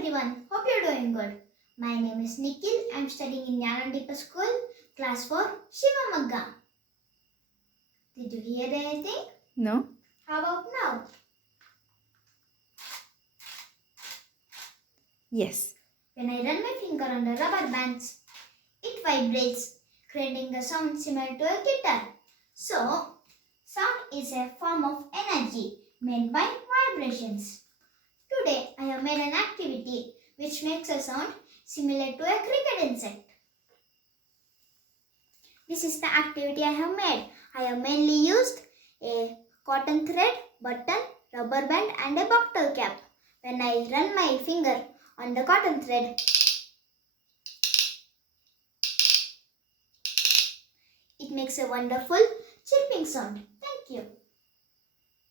everyone, hope you're doing good. My name is Nikhil. I'm studying in Jnanadipa School, class 4, Shivamogga. Did you hear anything? No. How about now? Yes. When I run my finger on the rubber bands, it vibrates, creating a sound similar to a guitar. So, sound is a form of energy made by vibrations. Today, I have made an activity which makes a sound similar to a cricket insect. This is the activity I have made. I have mainly used a cotton thread, button, rubber band and a bottle cap. When I run my finger on the cotton thread, it makes a wonderful chirping sound. Thank you.